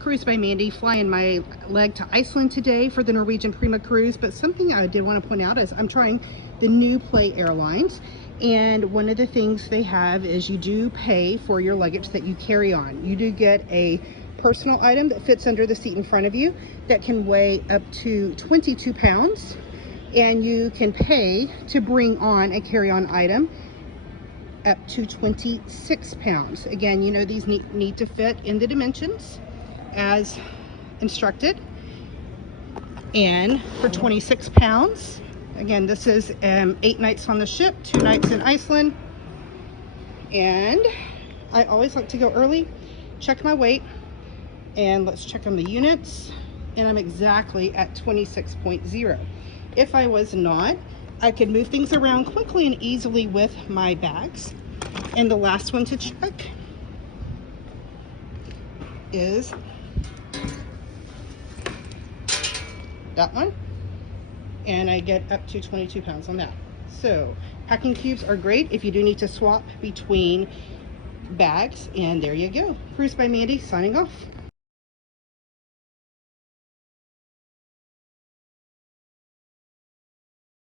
Cruise by Mandy, flying my leg to Iceland today for the Norwegian Prima cruise. But something I did want to point out is I'm trying the new Play Airlines, and one of the things they have is you do pay for your luggage that you carry on. You do get a personal item that fits under the seat in front of you that can weigh up to 22 pounds, and you can pay to bring on a carry-on item up to 26 pounds. Again, you know, these need to fit in the dimensions as instructed. And for 26 pounds, again, this is 8 nights on the ship, 2 nights in Iceland. And I always like to go early, check my weight, and let's check on the units, and I'm exactly at 26.0. If I was not, I could move things around quickly and easily with my bags. And the last one to check is that one, and I get up to 22 pounds on that. So packing cubes are great if you do need to swap between bags. And there you go. Cruise by Mandy signing off.